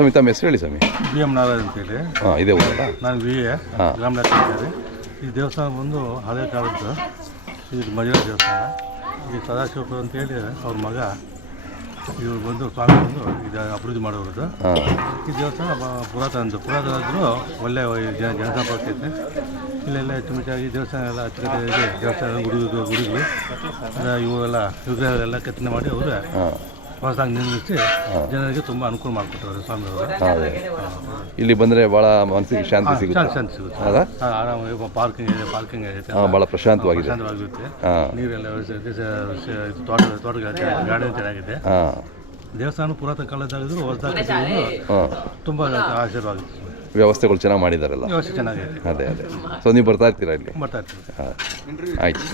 ಸ್ವಾಮಿ ತಮ್ಮ ಹೆಸರು ಹೇಳಿ ಸ್ವಾಮಿ. ಬಿ ಎಮ್ ನಾರಾಯಣ್ ಅಂತೇಳಿ. ಹಾಂ ಇದೇ ಊರಲ್ಲ? ನಾನು ವಿ ಎ ಗ್ರಾಮ ಲೆಕ್ಕಾಚಾರಿ. ಈ ದೇವಸ್ಥಾನ ಬಂದು ಹಳೆ ಕಾಲದ್ದು. ಇದು ಮಹಿಳಾ ದೇವಸ್ಥಾನ. ಈ ಸದಾಶಿವಪುರ ಅಂತೇಳಿ ಅವ್ರ ಮಗ ಇವರು ಬಂದು ಸ್ವಾಮಿ ಬಂದು ಇದು ಅಭಿವೃದ್ಧಿ ಮಾಡೋರದು. ಈ ದೇವಸ್ಥಾನ ಪುರಾತನ ಆದರೂ ಒಳ್ಳೆಯ ಜನಸಂಪರ್ಕ ಐತೆ. ಇಲ್ಲೆಲ್ಲ ಹೆಚ್ಚುಮಿಚ್ಚಾಗಿ ದೇವಸ್ಥಾನ ಎಲ್ಲ ಅಚ್ಚುಕಟ್ಟಾಗಿ ಇದೆ. ದೇವಸ್ಥಾನ ಗುಡಿಗಳು ಇವೆಲ್ಲ ವಿಗ್ರಹಗಳೆಲ್ಲ ಕೆತ್ತನೆ ಮಾಡಿ ಅವರು ಹೊಸದಾಗಿ ನಿರ್ಮಿಸಿ ಜನರಿಗೆ ತುಂಬ ಅನುಕೂಲ ಮಾಡಿಕೊಟ್ಟವ್ರೆ ಸ್ವಾಮಿಯವರು. ಇಲ್ಲಿ ಬಂದರೆ ಭಾಳ ಮನಸ್ಸಿಗೆ ಶಾಂತಿ ಸಿಗುತ್ತೆ. ಶಾಂತಿ ಸಿಗುತ್ತೆ. ಆರಾಮಾಗಿ ಪಾರ್ಕಿಂಗ್ ಆಗೈತೆ. ಭಾಳ ಪ್ರಶಾಂತವಾಗಿದೆ. ನೀರೆಲ್ಲ ತೋಟಗಾರಿಕೆ ಗಾರ್ಡನ್ ಚೆನ್ನಾಗಿದೆ. ದೇವಸ್ಥಾನ ಪುರಾತನ ಕಾಲದಾಗಿದ್ರು ಹೊಸದಾಗಿ ತುಂಬ ಆಶೀರ್ವಾದ. ವ್ಯವಸ್ಥೆಗಳು ಚೆನ್ನಾಗಿ ಮಾಡಿದಾರಲ್ಲ? ವ್ಯವಸ್ಥೆ ಚೆನ್ನಾಗಿದೆ. ಅದೇ ಸೊ ನೀವು ಬರ್ತಾ ಇರ್ತೀರಾ ಇಲ್ಲಿ? ಬರ್ತಾ ಇರ್ತೀವಿ. ಆಯ್ತು.